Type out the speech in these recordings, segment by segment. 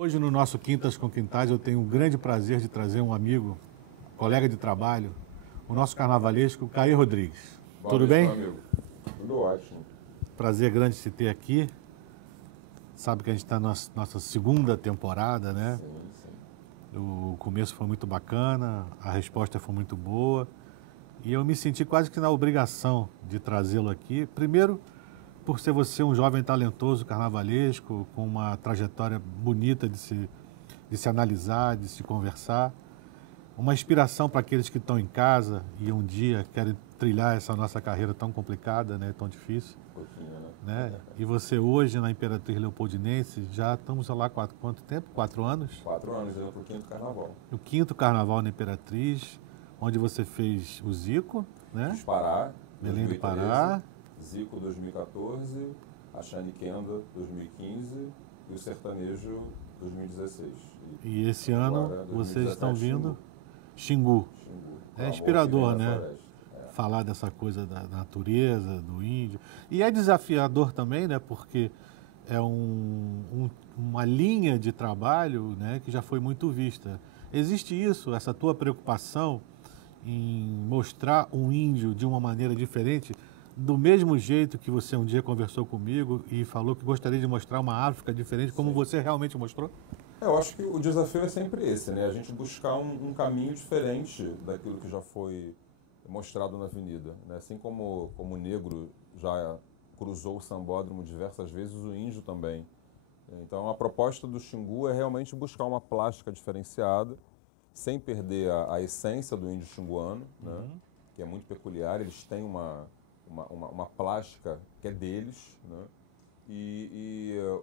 Hoje no nosso Quintas com Quintais eu tenho um grande prazer de trazer um amigo, colega de trabalho, o nosso carnavalesco Caí Rodrigues. Boa Tudo noite, bem? meu amigo. Tudo ótimo. Prazer grande te ter aqui. Sabe que a gente está na nossa segunda temporada, né? Sim, sim. O começo foi muito bacana, a resposta foi muito boa e eu me senti quase que na obrigação de trazê-lo aqui. Primeiro, por ser você um jovem talentoso carnavalesco, com uma trajetória bonita de se analisar, de se conversar. Uma inspiração para aqueles que estão em casa e um dia querem trilhar essa nossa carreira tão complicada, né, tão difícil. Pouquinho, Né? E você hoje na Imperatriz Leopoldinense, já estamos lá quanto tempo? 4 anos? 4 anos, indo pro quinto carnaval. O quinto carnaval na Imperatriz, onde você fez o Zico, né? Fiz Pará, Belém do 2013, Pará. Zico 2014, a Xaniquenda 2015 e o Sertanejo 2016. E esse ano agora, vocês 2017, estão vindo Xingu. Xingu. É Amor inspirador, que vem da né? floresta. Falar dessa coisa da natureza, do índio. E é desafiador também, né? Porque é uma linha de trabalho, né, que já foi muito vista. Existe isso, essa tua preocupação em mostrar um índio de uma maneira diferente, do mesmo jeito que você um dia conversou comigo e falou que gostaria de mostrar uma África diferente, como Sim. você realmente mostrou? Eu acho que o desafio é sempre esse, né? A gente buscar um caminho diferente daquilo que já foi mostrado na avenida, né? Assim como o negro já cruzou o sambódromo diversas vezes, o índio também. Então a proposta do Xingu é realmente buscar uma plástica diferenciada, sem perder a essência do índio xinguano, né? Que é muito peculiar, eles têm uma plástica que é deles, né?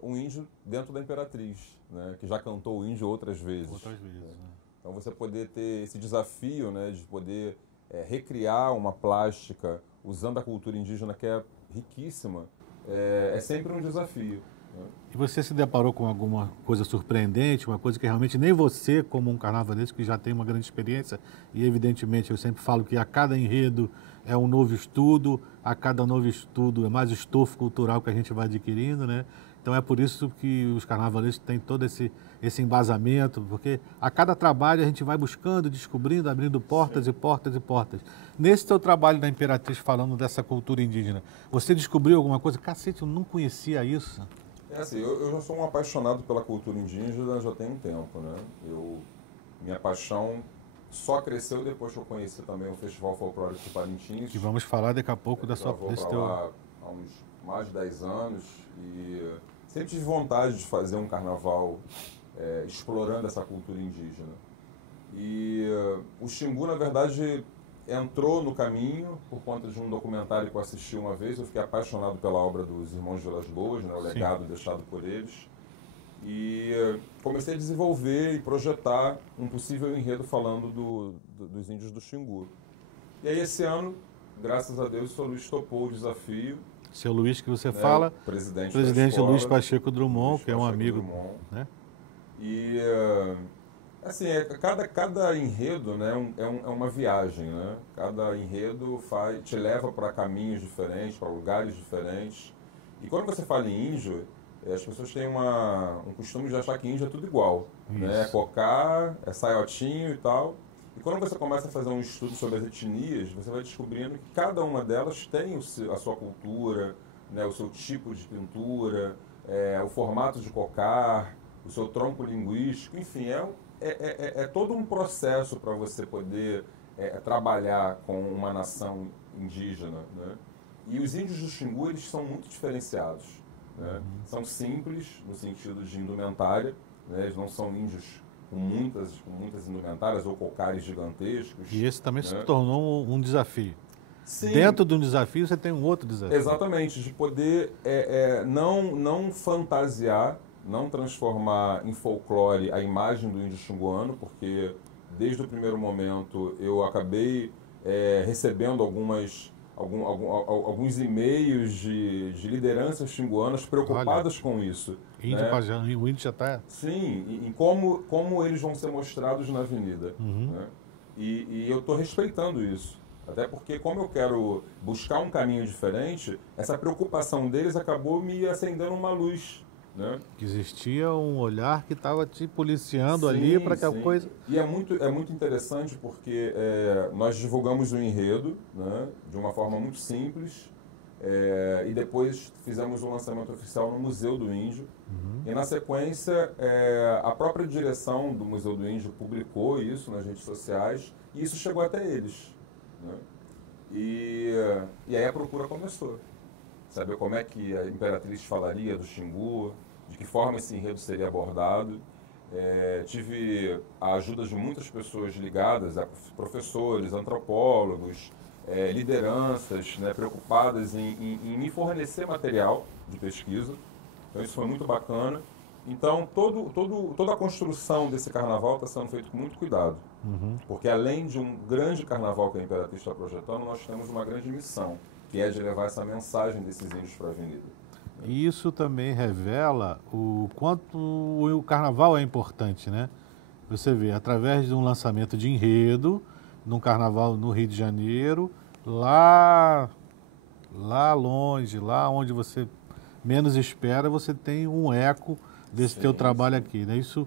Um índio dentro da Imperatriz, né? Que já cantou o índio outras vezes. Outras vezes, né? Então você poder ter esse desafio, né, de poder recriar uma plástica usando a cultura indígena que é riquíssima, é sempre um desafio. Né? E você se deparou com alguma coisa surpreendente, uma coisa que realmente nem você, como um carnavalesco que já tem uma grande experiência, e evidentemente eu sempre falo que a cada enredo é um novo estudo, a cada novo estudo é mais estofo cultural que a gente vai adquirindo, né? Então é por isso que os carnavalescos têm todo esse embasamento, porque a cada trabalho a gente vai buscando, descobrindo, abrindo portas e portas e portas. Nesse teu trabalho da Imperatriz, falando dessa cultura indígena, você descobriu alguma coisa? Cacete, eu não conhecia isso. É assim, eu já sou um apaixonado pela cultura indígena já tem um tempo, né? Minha paixão só cresceu depois que eu conheci também o Festival Folclórico de Parintins. Que vamos falar daqui a pouco Eu já vou para lá há uns mais de 10 anos e sempre tive vontade de fazer um carnaval explorando essa cultura indígena. O Xingu, na verdade, entrou no caminho por conta de um documentário que eu assisti uma vez. Eu fiquei apaixonado pela obra dos Irmãos Vilas Boas, né, o legado deixado por eles. E comecei a desenvolver e projetar um possível enredo falando dos índios do Xingu. E aí esse ano, graças a Deus, o Sr. Luiz topou o desafio. Seu Luiz, que você né, fala, presidente presidente da escola, Luiz Pacheco Drummond, Luiz que é um Pacheco amigo, Drummond. né? E assim, cada enredo, né, é uma viagem, né? Cada enredo te leva para caminhos diferentes, para lugares diferentes. E quando você fala em índio, as pessoas têm um costume de achar que índio é tudo igual, né? É cocá, é saiotinho e tal. E quando você começa a fazer um estudo sobre as etnias, você vai descobrindo que cada uma delas tem a sua cultura, né, o seu tipo de pintura, o formato de cocar, o seu tronco linguístico, enfim, é todo um processo para você poder trabalhar com uma nação indígena, né? E os índios do Xingu, eles são muito diferenciados, né? São simples no sentido de indumentária, né? Eles não são índios com muitas indumentárias ou cocares gigantescos. E esse também né? se tornou um desafio. Sim, Dentro de um desafio, você tem um outro desafio. exatamente, de poder não fantasiar, não transformar em folclore a imagem do índio xinguano, porque desde o primeiro momento eu acabei recebendo alguns e-mails de lideranças xinguanas preocupadas com isso. Índio, né? o índio já está... Sim, em como eles vão ser mostrados na avenida. Né? E eu estou respeitando isso. Até porque, como eu quero buscar um caminho diferente, essa preocupação deles acabou me acendendo uma luz. né? Que existia um olhar que estava te policiando Sim, ali para que a sim. coisa... E é muito interessante porque nós divulgamos o enredo, né, de uma forma muito simples, e depois fizemos o lançamento oficial no Museu do Índio. E na sequência, a própria direção do Museu do Índio publicou isso nas redes sociais e isso chegou até eles, né? E aí a procura começou. Saber como é que a Imperatriz falaria do Xingu, de que forma esse enredo seria abordado. Tive a ajuda de muitas pessoas ligadas, a professores, antropólogos, lideranças, né, preocupadas em me fornecer material de pesquisa. Então isso foi muito bacana. Então toda a construção desse carnaval está sendo feita com muito cuidado. Porque além de um grande carnaval que a Imperatriz está projetando, nós temos uma grande missão, que é de levar essa mensagem desses índios para a avenida. E isso também revela o quanto o carnaval é importante, né? Você vê, através de um lançamento de enredo, num carnaval no Rio de Janeiro, lá longe, lá onde você menos espera, você tem um eco desse teu trabalho aqui, né? Isso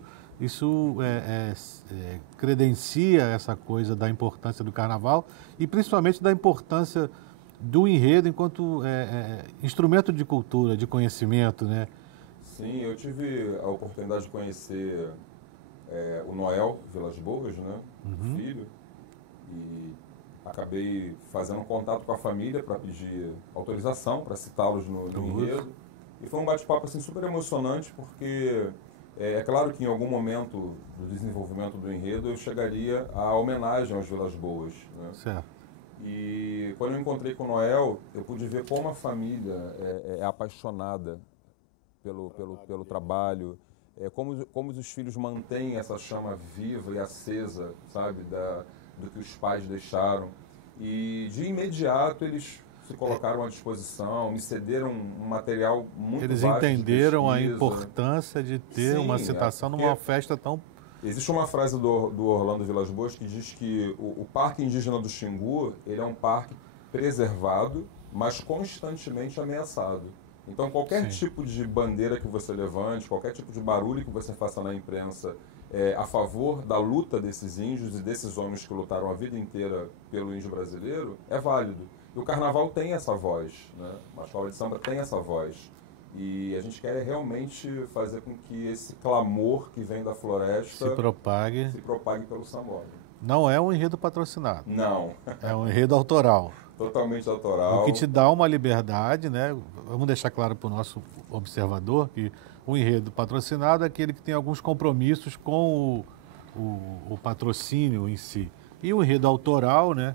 credencia essa coisa da importância do carnaval e principalmente da importância do enredo enquanto instrumento de cultura, de conhecimento, né? Sim, eu tive a oportunidade de conhecer o Noel Vilas Boas, né? Filho, e acabei fazendo contato com a família para pedir autorização para citá-los no enredo. E foi um bate-papo assim, super emocionante, porque é claro que em algum momento do desenvolvimento do enredo eu chegaria à homenagem aos Vilas Boas, né? Certo. E quando eu encontrei com o Noel, eu pude ver como a família é apaixonada pelo trabalho, como os filhos mantêm essa chama viva e acesa, sabe, do que os pais deixaram. E de imediato eles se colocaram à disposição, me cederam um material muito Eles vasto de entenderam a pesquisa. importância de ter uma citação numa festa tão... Existe uma frase do Orlando Vilas Boas que diz que o Parque Indígena do Xingu, ele é um parque preservado, mas constantemente ameaçado. Então, qualquer tipo de bandeira que você levante, qualquer tipo de barulho que você faça na imprensa a favor da luta desses índios e desses homens que lutaram a vida inteira pelo índio brasileiro, é válido. E o Carnaval tem essa voz, né? A escola de samba tem essa voz. E a gente quer realmente fazer com que esse clamor que vem da floresta se propague pelo sambódromo. Não é um enredo patrocinado. Não. É um enredo autoral. Totalmente autoral. O que te dá uma liberdade, né? Vamos deixar claro para o nosso observador que o enredo patrocinado é aquele que tem alguns compromissos com o patrocínio em si. E o enredo autoral, né?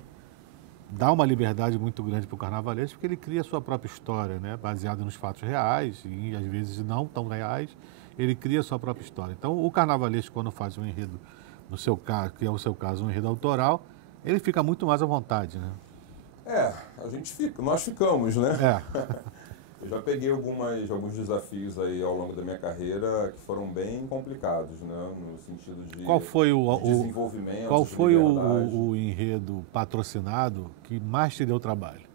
Dá uma liberdade muito grande para o carnavalesco, porque ele cria a sua própria história, né? Baseada nos fatos reais, e às vezes não tão reais, ele cria a sua própria história. Então, o carnavalesco, quando faz um enredo, no seu caso, que é o seu caso, um enredo autoral, ele fica muito mais à vontade, né? Nós ficamos, né? É. Eu já peguei alguns desafios aí ao longo da minha carreira que foram bem complicados, né? No sentido de desenvolvimento, qual foi de o enredo patrocinado que mais te deu trabalho?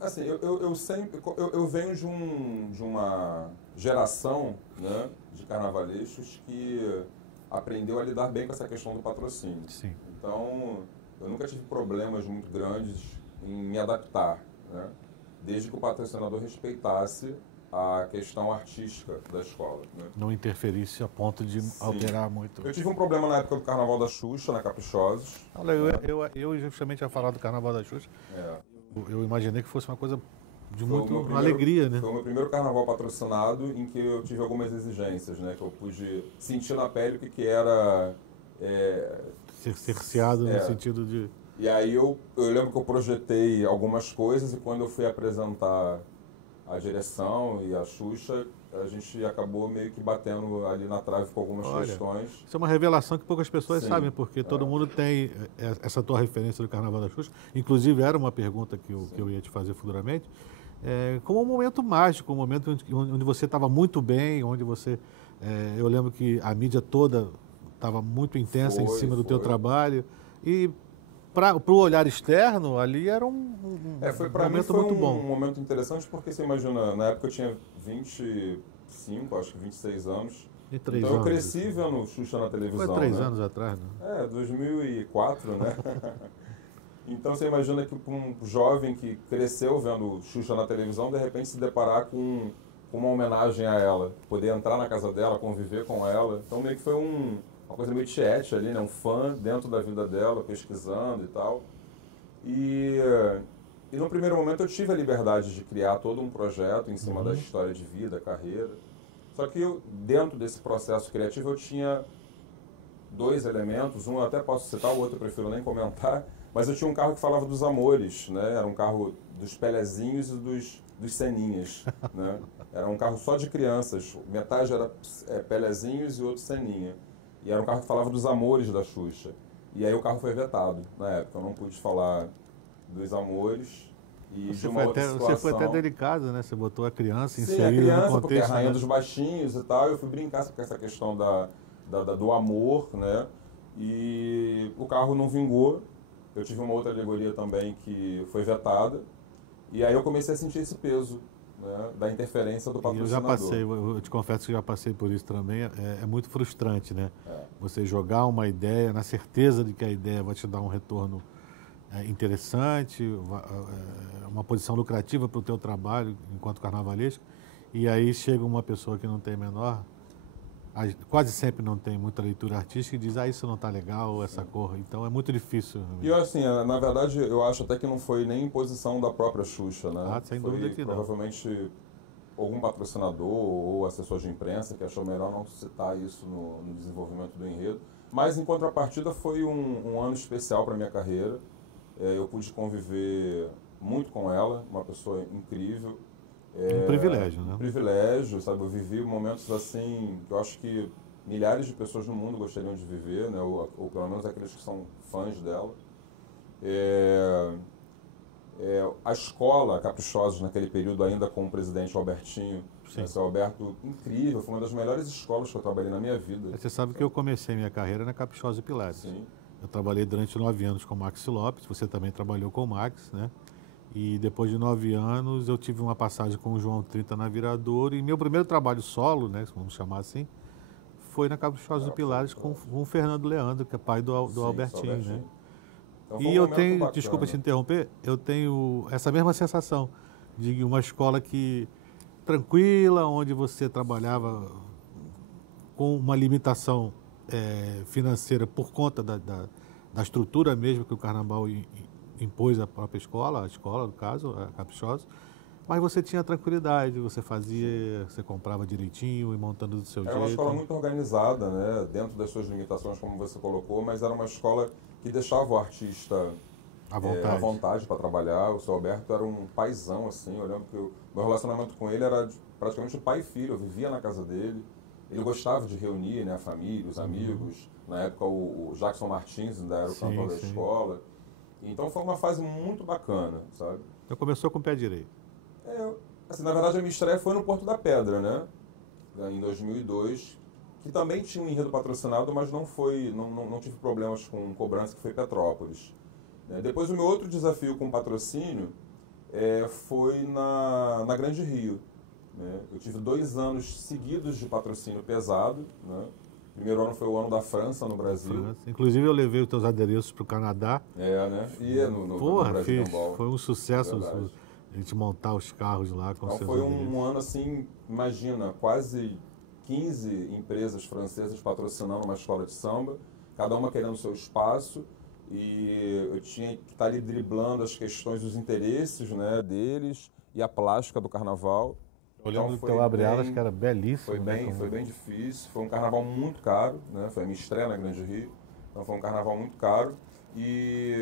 Assim, eu venho de uma geração, né, de carnavalescos que aprendeu a lidar bem com essa questão do patrocínio. Sim. Então, eu nunca tive problemas muito grandes em me adaptar, né? Desde que o patrocinador respeitasse a questão artística da escola, né? Não interferisse a ponto de alterar muito. Eu tive um problema na época do Carnaval da Xuxa, na Caprichosos. Olha, eu justamente ia falar do Carnaval da Xuxa. Eu imaginei que fosse uma coisa de muita alegria, né? Foi o meu primeiro carnaval patrocinado em que eu tive algumas exigências, né? Que eu pude sentir na pele o que era... ser cerceado no sentido de... E aí eu lembro que eu projetei algumas coisas e quando eu fui apresentar a direção e a Xuxa, a gente acabou meio que batendo ali na trave com algumas questões. Isso é uma revelação que poucas pessoas sabem, porque todo mundo tem essa tua referência do Carnaval da Xuxa. Inclusive, era uma pergunta que eu ia te fazer futuramente. Como um momento mágico, um momento onde você estava muito bem, onde você... eu lembro que a mídia toda estava muito intensa em cima do teu trabalho. E para o olhar externo, ali era um momento muito bom. Um momento interessante, porque você imagina, na época eu tinha 25, acho que 26 anos. E 3 Então eu anos, cresci assim. vendo Xuxa na televisão. Foi 3 né? anos atrás, né? 2004, né? Então você imagina que um jovem que cresceu vendo Xuxa na televisão, de repente se deparar com uma homenagem a ela, poder entrar na casa dela, conviver com ela. Então meio que foi uma coisa meio tiete ali, né? Um fã dentro da vida dela, pesquisando e tal. E no primeiro momento eu tive a liberdade de criar todo um projeto em cima da história de vida, carreira. Só que dentro desse processo criativo eu tinha 2 elementos, um eu até posso citar, o outro eu prefiro nem comentar, mas eu tinha um carro que falava dos amores, né? Era um carro dos Pelezinhos e dos Seninhas, né? Era um carro só de crianças, metade era Pelezinhos e outro Seninha. E era um carro que falava dos amores da Xuxa. E aí o carro foi vetado na época, eu não pude falar dos amores. E de uma outra situação. Você foi até delicado, né? Você botou a criança Sim, inserida a criança, no contexto, porque é a rainha né? dos baixinhos e tal. Eu fui brincar com essa questão do amor, né? E o carro não vingou. Eu tive uma outra alegoria também que foi vetada. E aí eu comecei a sentir esse peso, né, da interferência do E patrocinador. eu já passei, eu te confesso que já passei por isso também. É muito frustrante, né? Você jogar uma ideia na certeza de que a ideia vai te dar um retorno interessante, uma posição lucrativa para o teu trabalho enquanto carnavalesco, e aí chega uma pessoa que não tem quase sempre não tem muita leitura artística e diz, isso não está legal, essa cor. Então é muito difícil. E assim, na verdade, eu acho até que não foi nem imposição da própria Xuxa, né? Sem dúvida que não. Provavelmente algum patrocinador ou assessor de imprensa que achou melhor não citar isso no desenvolvimento do enredo. Mas, em contrapartida, foi um ano especial para a minha carreira. Eu pude conviver muito com ela, uma pessoa incrível. Um privilégio, né? Um privilégio, sabe? Eu vivi momentos assim, que eu acho que milhares de pessoas no mundo gostariam de viver, né? Ou pelo menos aqueles que são fãs dela. A escola Caprichosos, naquele período, ainda com o presidente Albertinho, esse Alberto, incrível, foi uma das melhores escolas que eu trabalhei na minha vida. Você sabe que eu comecei minha carreira na Caprichosos e Pilares. Sim. Eu trabalhei durante 9 anos com o Max Lopes, você também trabalhou com o Max, né? E depois de 9 anos eu tive uma passagem com o João 30 na Viradouro, e meu primeiro trabalho solo, né, vamos chamar assim, foi na Caprichosos e Pilares com o Fernando Leandro, que é pai do Albertinho, né? Então, e eu tenho, desculpa te interromper, eu tenho essa mesma sensação de uma escola tranquila, onde você trabalhava com uma limitação financeira por conta da estrutura mesmo que o Carnaval impôs à própria escola, a escola, no caso, a Caprichosos, mas você tinha tranquilidade, você comprava direitinho e montando do seu jeito. Era uma escola muito organizada, né, dentro das suas limitações, como você colocou, mas era uma escola que deixava o artista à vontade para trabalhar. O seu Alberto era um paizão, assim. Eu lembro que o meu relacionamento com ele era praticamente pai e filho. Eu vivia na casa dele. Ele gostava de reunir, né, a família, os amigos. Na época, o Jackson Martins ainda era o cantor da escola. Então, foi uma fase muito bacana, sabe? Então, começou com o pé direito. Assim, na verdade, a minha estreia foi no Porto da Pedra, né? Em 2002, que também tinha um enredo patrocinado, mas não tive problemas com cobrança, que foi Petrópolis. Depois, o meu outro desafio com patrocínio foi na Grande Rio. Né? Eu tive 2 anos seguidos de patrocínio pesado. Né? O primeiro ano foi o ano da França no Brasil. Inclusive, eu levei os teus adereços para o Canadá. Né? E no Brasil foi um sucesso a gente montar os carros lá com seus foi um ano assim, imagina, quase 15 empresas francesas patrocinando uma escola de samba, cada uma querendo o seu espaço, e eu tinha que estar ali driblando as questões dos interesses, né, deles e a plástica do carnaval. Eu lembro do teu abre-alas, que era belíssimo. Foi bem difícil, foi um carnaval muito caro, né, foi a minha estreia na Grande Rio, então foi um carnaval muito caro. E,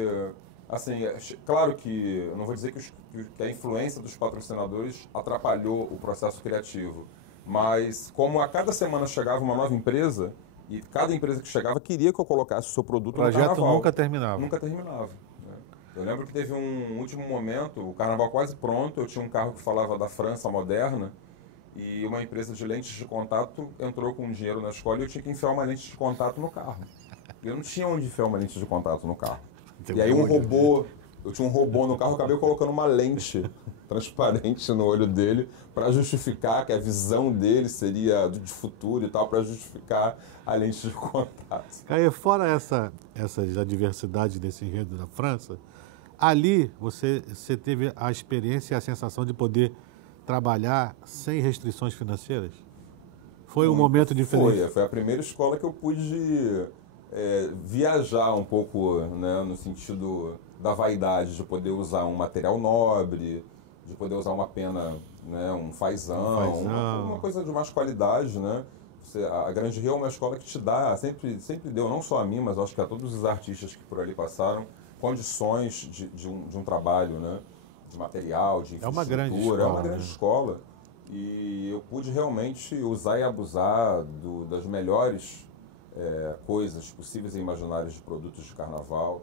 assim, claro que eu não vou dizer que a influência dos patrocinadores atrapalhou o processo criativo, mas como a cada semana chegava uma nova empresa, e cada empresa que chegava queria que eu colocasse o seu produto no carnaval. O projeto nunca terminava. Nunca terminava. Né? Eu lembro que teve um último momento, o carnaval quase pronto, eu tinha um carro que falava da França moderna, e uma empresa de lentes de contato entrou com dinheiro na escola e eu tinha que enfiar uma lente de contato no carro. Eu não tinha onde enfiar uma lente de contato no carro. E aí um robô eu tinha um robô no carro, eu acabei colocando uma lente transparente no olho dele para justificar que a visão dele seria de futuro e tal, para justificar a lente de contato. Caio, fora essa adversidade desse enredo na França, ali você teve a experiência e a sensação de poder trabalhar sem restrições financeiras? Foi um momento diferente? Foi a primeira escola que eu pude viajar um pouco, né, no sentido da vaidade, de poder usar um material nobre, de poder usar uma pena, né, um fazão, uma coisa de mais qualidade, né? A Grande Rio é uma escola que te dá, sempre deu, não só a mim, mas acho que a todos os artistas que por ali passaram, condições de um trabalho, né? De material, de infraestrutura. É uma grande escola. E eu pude realmente usar e abusar das melhores coisas possíveis e imaginárias de produtos de carnaval.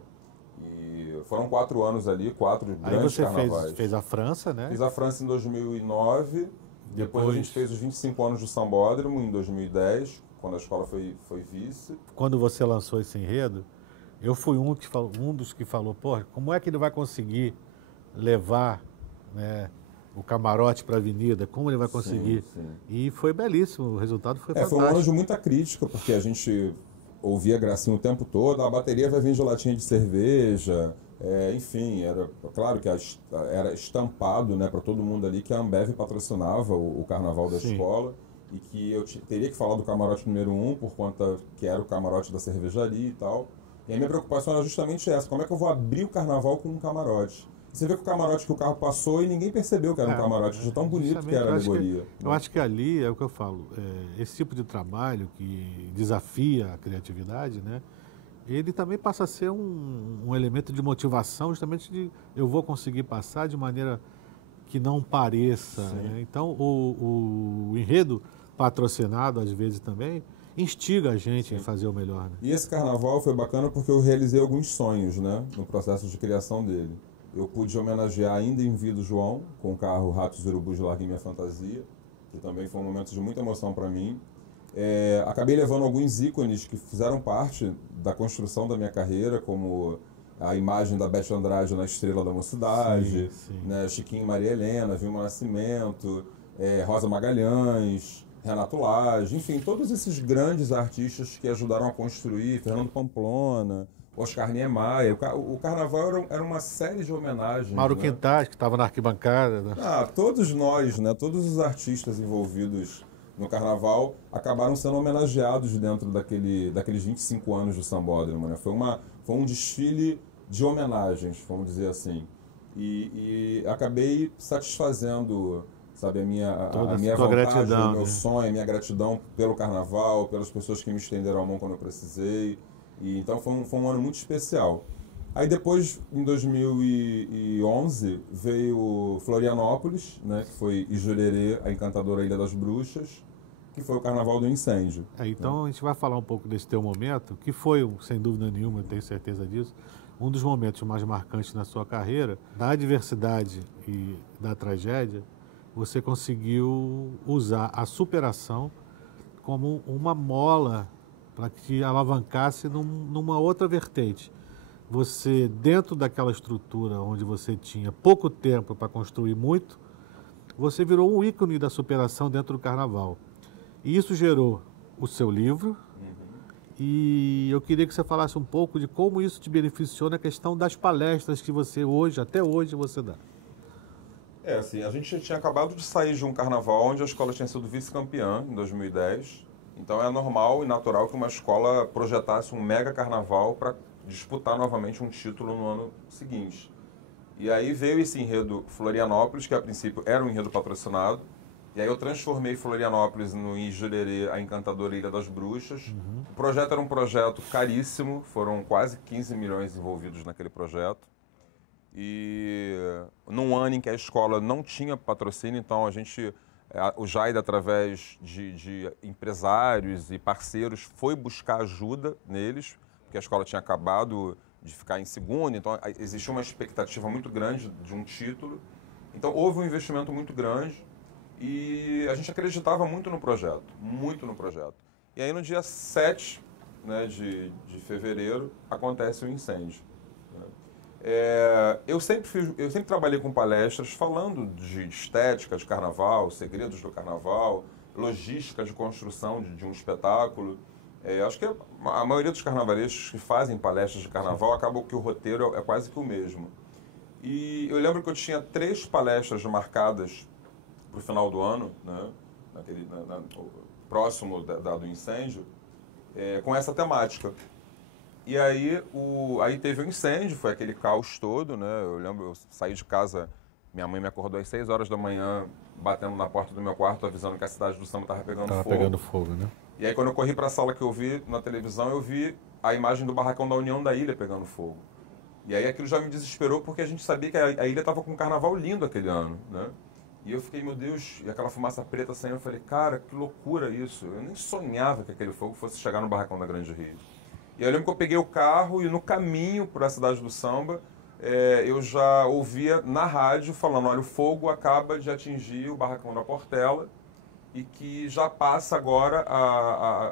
E foram 4 anos ali, 4 grandes carnavais. Aí fez a França, né? Fiz a França em 2009. Depois a gente fez os 25 anos do Sambódromo em 2010, quando a escola foi vice. Quando você lançou esse enredo, eu fui um dos que falou, porra, como é que ele vai conseguir levar, né, o camarote para a avenida? Como ele vai conseguir? Sim. E foi belíssimo, o resultado foi fantástico. Foi um ano de muita crítica, porque a gente ouvia gracinha o tempo todo, a bateria vai vir de latinha de cerveja, enfim, era claro que era estampado, né, para todo mundo ali que a Ambev patrocinava o carnaval da escola e que eu teria que falar do camarote número 1 por conta que era o camarote da cervejaria e tal. E a minha preocupação era justamente essa, como é que eu vou abrir o carnaval com um camarote? Você vê que o camarote que o carro passou e ninguém percebeu que era um camarote, de tão bonito que era a alegoria. Eu acho que ali é o que eu falo, esse tipo de trabalho que desafia a criatividade, né? Ele também passa a ser um elemento de motivação, justamente de eu vou conseguir passar de maneira que não pareça. Né? Então, o enredo patrocinado, às vezes, também instiga a gente em fazer o melhor. Né? E esse carnaval foi bacana porque eu realizei alguns sonhos, né, no processo de criação dele. Eu pude homenagear ainda em vida o João, com o carro Ratos e Urubus de Larguei Minha Fantasia, que também foi um momento de muita emoção para mim. Acabei levando alguns ícones que fizeram parte da construção da minha carreira, como a imagem da Beth Andrade na Estrela da Mocidade, né, Chiquinho e Maria Helena, Vilma Nascimento, Rosa Magalhães, Renato Lage, enfim, todos esses grandes artistas que ajudaram a construir, Fernando Pamplona, Oscar Niemeyer. O carnaval era uma série de homenagens. Mauro, né? Quintais, que estava na arquibancada. Né? Todos nós, né, todos os artistas envolvidos no carnaval acabaram sendo homenageados dentro daqueles 25 anos do Sambódromo. Né? Foi um desfile de homenagens, vamos dizer assim. E acabei satisfazendo, sabe, a minha vontade, gratidão, o meu sonho, a minha gratidão pelo carnaval, pelas pessoas que me estenderam a mão quando eu precisei. E então foi um ano muito especial. Aí depois, em 2011, veio Florianópolis, né, que foi Ijurerê, a encantadora Ilha das Bruxas, que foi o Carnaval do Incêndio. Então a gente vai falar um pouco desse teu momento, que foi, sem dúvida nenhuma, eu tenho certeza disso, um dos momentos mais marcantes na sua carreira. Na adversidade e da tragédia, você conseguiu usar a superação como uma mola para que alavancasse numa outra vertente. Você, dentro daquela estrutura onde você tinha pouco tempo para construir muito, você virou um ícone da superação dentro do carnaval. E isso gerou o seu livro, e eu queria que você falasse um pouco de como isso te beneficiou na questão das palestras que você até hoje você dá. Assim, a gente tinha acabado de sair de um carnaval onde a escola tinha sido vice-campeã em 2010. Então é normal e natural que uma escola projetasse um mega carnaval para disputar novamente um título no ano seguinte. E aí veio esse enredo Florianópolis, que a princípio era um enredo patrocinado. E aí eu transformei Florianópolis no Ijurerê, a encantadora Ilha das Bruxas. O projeto era um projeto caríssimo, foram quase 15 milhões envolvidos naquele projeto. E num ano em que a escola não tinha patrocínio, então o Jaida, através de empresários e parceiros, foi buscar ajuda neles, porque a escola tinha acabado de ficar em segundo, então existia uma expectativa muito grande de um título. Então houve um investimento muito grande e a gente acreditava muito no projeto, muito no projeto. E aí no dia 7, né, de fevereiro acontece o incêndio. Eu sempre trabalhei com palestras falando de estética de carnaval, segredos do carnaval, logística de construção de um espetáculo. Acho que a maioria dos carnavalescos que fazem palestras de carnaval acabam que o roteiro é quase que o mesmo. E eu lembro que eu tinha 3 palestras marcadas para o final do ano, né, próximo do incêndio, com essa temática. E aí, aí teve o incêndio, foi aquele caos todo, né? Eu lembro, eu saí de casa, minha mãe me acordou às 6 horas da manhã, batendo na porta do meu quarto, avisando que a cidade do samba estava pegando fogo. Estava pegando fogo, né? E aí, quando eu corri para a sala que eu vi na televisão, eu vi a imagem do barracão da União da Ilha pegando fogo. E aí aquilo já me desesperou, porque a gente sabia que a ilha estava com um carnaval lindo aquele ano, né? E eu fiquei, meu Deus, e aquela fumaça preta saindo, eu falei, cara, que loucura isso. Eu nem sonhava que aquele fogo fosse chegar no barracão da Grande Rio. E eu lembro que eu peguei o carro e no caminho para a cidade do samba, eu já ouvia na rádio falando, olha, o fogo acaba de atingir o barracão da Portela e que já passa agora,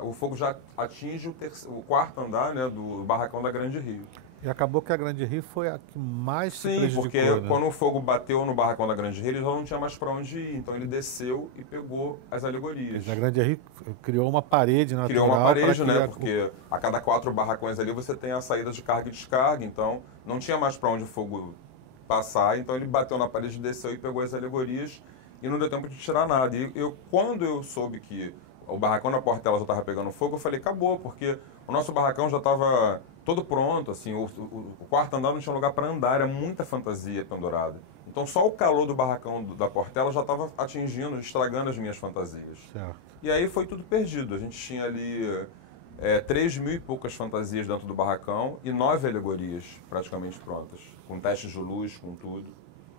o fogo já atinge o 4º andar, né, do barracão da Grande Rio. E acabou que a Grande Rio foi a que mais se prejudicou, porque né? Quando o fogo bateu no barracão da Grande Rio, ele já não tinha mais para onde ir. Então ele desceu e pegou as alegorias. A Grande Rio criou uma parede natural. Criou uma parede, né? Porque a cada 4 barracões ali você tem a saída de carga e descarga. Então não tinha mais para onde o fogo passar. Então ele bateu na parede, desceu e pegou as alegorias. E não deu tempo de tirar nada. E quando eu soube que o barracão da Portela já estava pegando fogo, eu falei, acabou, porque o nosso barracão já estava todo pronto, assim, o 4º andar não tinha lugar para andar, era muita fantasia pendurada. Então só o calor do barracão da Portela já estava atingindo, estragando as minhas fantasias. Certo. E aí foi tudo perdido. A gente tinha ali 3.000 e poucas fantasias dentro do barracão e 9 alegorias praticamente prontas, com testes de luz, com tudo.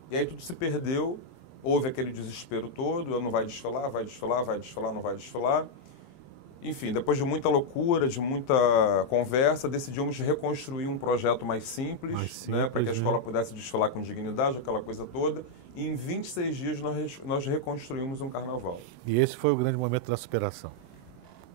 E aí tudo se perdeu, houve aquele desespero todo, não vai desfilar, vai desfilar, vai desfilar, não vai desfilar. Enfim, depois de muita loucura, de muita conversa, decidimos reconstruir um projeto mais simples, né, para que a escola pudesse desfilar com dignidade, aquela coisa toda. E em 26 dias nós reconstruímos um carnaval. E esse foi o grande momento da superação.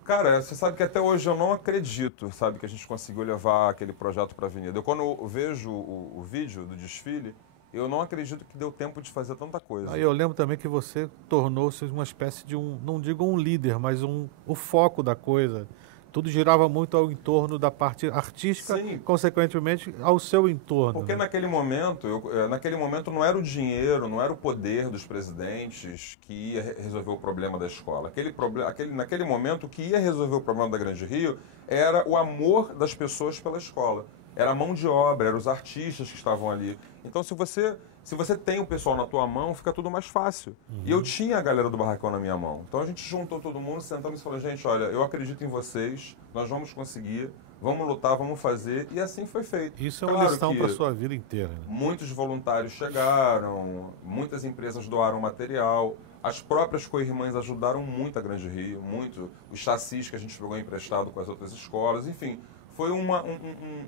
Cara, você sabe que até hoje eu não acredito, sabe, que a gente conseguiu levar aquele projeto para a avenida. Quando eu vejo o vídeo do desfile, eu não acredito que deu tempo de fazer tanta coisa. Aí eu lembro também que você tornou-se uma espécie de não digo um líder, mas o foco da coisa. Tudo girava muito ao entorno da parte artística, sim, consequentemente ao seu entorno. Porque né? naquele momento não era o dinheiro, não era o poder dos presidentes que ia resolver o problema da escola. Naquele momento, o que ia resolver o problema da Grande Rio era o amor das pessoas pela escola. Era a mão de obra, eram os artistas que estavam ali. Então, se você tem o pessoal na tua mão, fica tudo mais fácil. Uhum. E eu tinha a galera do barracão na minha mão. Então, a gente juntou todo mundo, sentamos e falou, gente, olha, eu acredito em vocês, nós vamos conseguir, vamos lutar, vamos fazer. E assim foi feito. Isso é uma lição para a sua vida inteira. Né? Muitos voluntários chegaram, muitas empresas doaram material, as próprias co-irmãs ajudaram muito a Grande Rio, muito. Os chassis que a gente pegou emprestado com as outras escolas, enfim. Foi um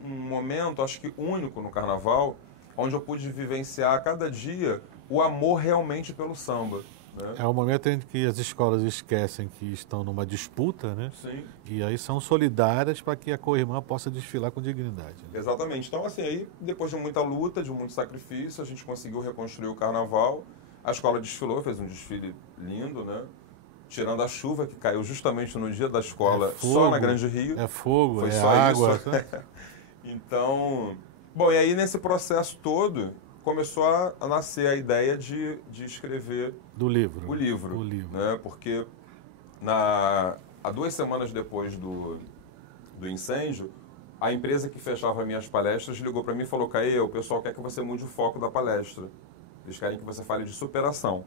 momento, acho que único no Carnaval, onde eu pude vivenciar a cada dia o amor realmente pelo samba. Né? É o momento em que as escolas esquecem que estão numa disputa, né? Sim. E aí são solidárias para que a co-irmã possa desfilar com dignidade. Né? Exatamente. Então, assim, aí, depois de muita luta, de muito sacrifício, a gente conseguiu reconstruir o Carnaval. A escola desfilou, fez um desfile lindo, né? Tirando a chuva que caiu justamente no dia da escola, fogo, só na Grande Rio. É fogo, foi é só água. Isso. Então, bom, e aí nesse processo todo, começou a nascer a ideia de escrever o livro. Né? Porque há 2 semanas depois do incêndio, a empresa que fechava minhas palestras ligou para mim e falou, Caê, o pessoal quer que você mude o foco da palestra. Eles querem que você fale de superação.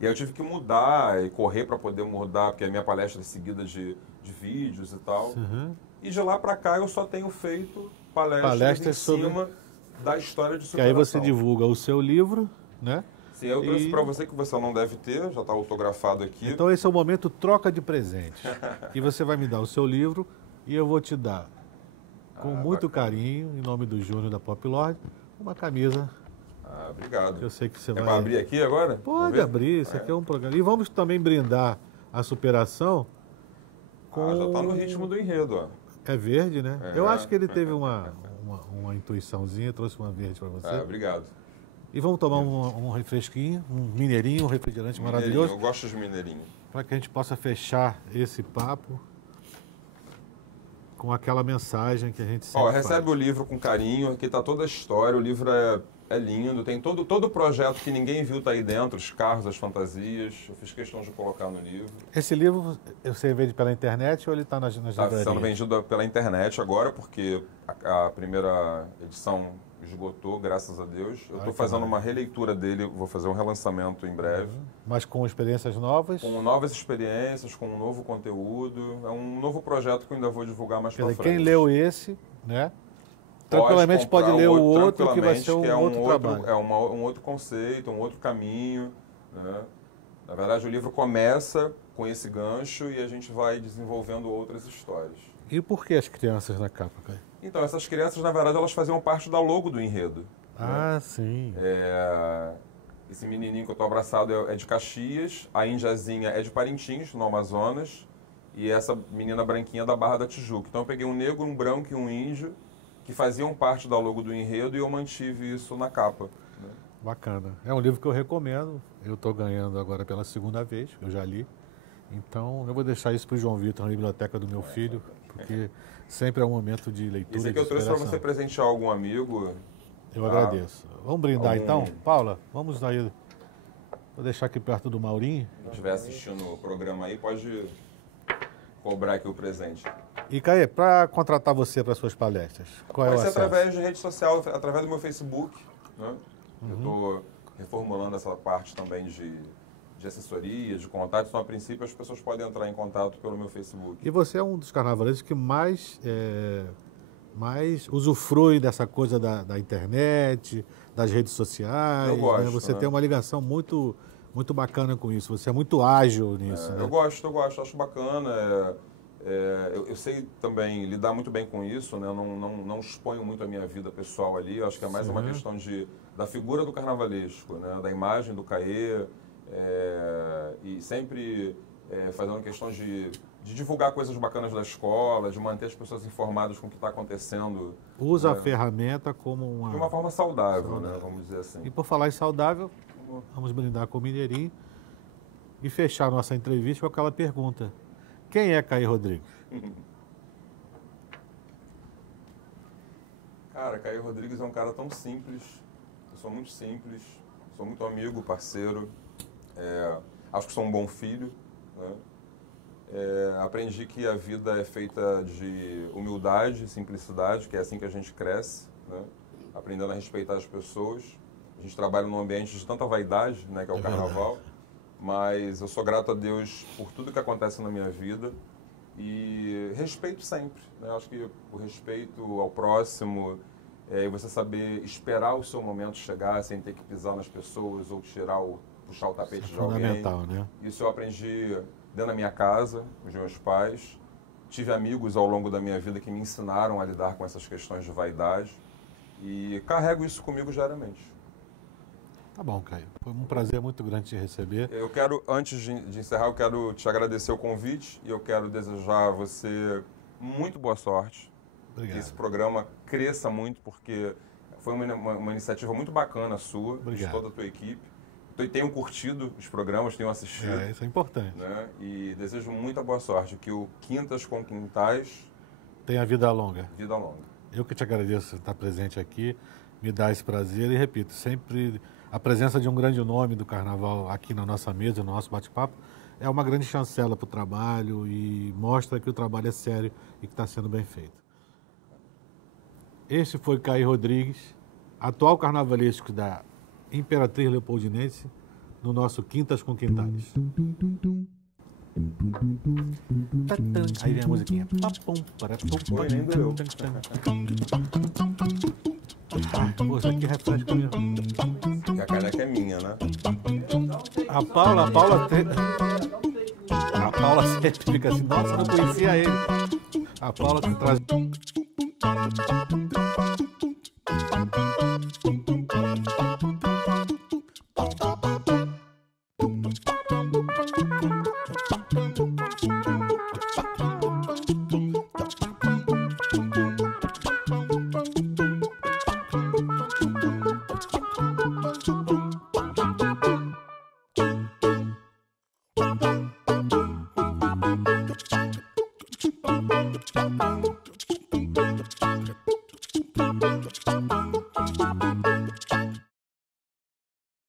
E aí eu tive que mudar e correr para poder mudar, porque a minha palestra é seguida de vídeos e tal. Uhum. E de lá para cá eu só tenho feito palestras em cima da história de superação. Que aí você divulga o seu livro, né? Sim, eu trouxe para você que você não deve ter, já está autografado aqui. Então esse é o momento troca de presentes. E você vai me dar o seu livro e eu vou te dar, com muito carinho, em nome do Júnior da Pop Lord, uma camisa. Obrigado. Eu sei que você vai... vai abrir aqui agora? Pode abrir, isso aqui é um programa. E vamos também brindar a superação com... já está no ritmo do enredo, ó. É verde, né? Eu acho que ele teve uma uma intuiçãozinha, trouxe uma verde para você. Obrigado. E vamos tomar um refresquinho, um mineirinho, um refrigerante maravilhoso. Eu gosto de mineirinho. Para que a gente possa fechar esse papo com aquela mensagem que a gente sempre recebe faz. o livro com carinho, aqui está toda a história, o livro é lindo, tem todo o projeto que ninguém viu tá aí dentro, os carros, as fantasias, eu fiz questão de colocar no livro. Esse livro você vende pela internet ou ele está nas livrarias? Está sendo vendido pela internet agora, porque a primeira edição esgotou, graças a Deus. Eu estou fazendo uma releitura dele, vou fazer um relançamento em breve. Mas com experiências novas? Com novas experiências, com um novo conteúdo. É um novo projeto que eu ainda vou divulgar mais para frente. Quem leu esse, né? Tranquilamente pode ler o outro, que vai ser outro trabalho. É um outro conceito, um outro caminho. Né? Na verdade, o livro começa com esse gancho e a gente vai desenvolvendo outras histórias. E por que as crianças na capa, Caio? Então, essas crianças, na verdade, elas faziam parte da logo do enredo. Ah, né? sim. Esse menininho que eu estou abraçado é de Caxias, a índiazinha é de Parintins, no Amazonas, e essa menina branquinha é da Barra da Tijuca. Então, eu peguei um negro, um branco e um índio, que faziam parte da logo do enredo, e eu mantive isso na capa. Né? Bacana. É um livro que eu recomendo. Eu estou ganhando agora pela segunda vez, eu já li. Então, eu vou deixar isso para o João Vitor na biblioteca do meu filho, porque sempre é um momento de leitura. Esse aqui eu trouxe para você presentear algum amigo. Eu agradeço. Vamos brindar então? Paula, vamos daí. Vou deixar aqui perto do Maurinho. Se estiver assistindo o programa aí, pode cobrar aqui o presente. E, Caê, para contratar você para suas palestras, qual é o acesso? Pode ser através de rede social, através do meu Facebook. Né? Eu estou reformulando essa parte também de assessoria, de contato. Então, a princípio, as pessoas podem entrar em contato pelo meu Facebook. E você é um dos carnavaleiros que mais usufrui dessa coisa da internet, das redes sociais. Eu gosto, né? Você né? tem uma ligação muito, muito bacana com isso. Você é muito ágil nisso. Né? Eu gosto, acho bacana. Eu sei também lidar muito bem com isso, né? Eu não exponho muito a minha vida pessoal ali. Eu acho que é mais uma questão da figura do carnavalesco, né? Da imagem do Caê. E sempre fazendo uma questão de divulgar coisas bacanas da escola, de manter as pessoas informadas com o que está acontecendo. Usa a ferramenta como de uma forma saudável, né? Vamos dizer assim. E por falar em saudável, vamos brindar com o Mineirinho e fechar nossa entrevista com aquela pergunta. Quem é Caê Rodrigues? Cara, Caê Rodrigues é um cara tão simples. Eu sou muito simples, sou muito amigo, parceiro. Acho que sou um bom filho. Né? Aprendi que a vida é feita de humildade, simplicidade, que é assim que a gente cresce, né? Aprendendo a respeitar as pessoas. A gente trabalha num ambiente de tanta vaidade, né, que é o carnaval, mas eu sou grato a Deus por tudo que acontece na minha vida e respeito sempre. Né? Acho que o respeito ao próximo e você saber esperar o seu momento chegar sem ter que pisar nas pessoas ou puxar o tapete de alguém. Fundamental, né? Isso eu aprendi dentro da minha casa, com os meus pais. Tive amigos ao longo da minha vida que me ensinaram a lidar com essas questões de vaidade e carrego isso comigo diariamente. Tá bom, Caio. Foi um prazer muito grande te receber. Eu quero, antes de encerrar, eu quero te agradecer o convite e eu quero desejar a você muito boa sorte. Obrigado. Que esse programa cresça muito, porque foi uma iniciativa muito bacana sua, de toda a tua equipe. Tenho curtido os programas, tenho assistido. Isso é importante. Né? E desejo muita boa sorte, que o Quintas com Quintais tenha vida longa. Vida longa. Eu que te agradeço por estar presente aqui, me dá esse prazer e repito, sempre a presença de um grande nome do carnaval aqui na nossa mesa, no nosso bate-papo, é uma grande chancela para o trabalho e mostra que o trabalho é sério e que está sendo bem feito. Este foi Caê Rodrigues, atual carnavalesco da Imperatriz Leopoldinense, no nosso Quintas com Quintais. Aí vem a musiquinha. Oi, nem doeu. Isso aqui refresca mesmo. A caneca é minha, né? A Paula sempre fica assim, nossa, não conhecia ele. A Paula que traz...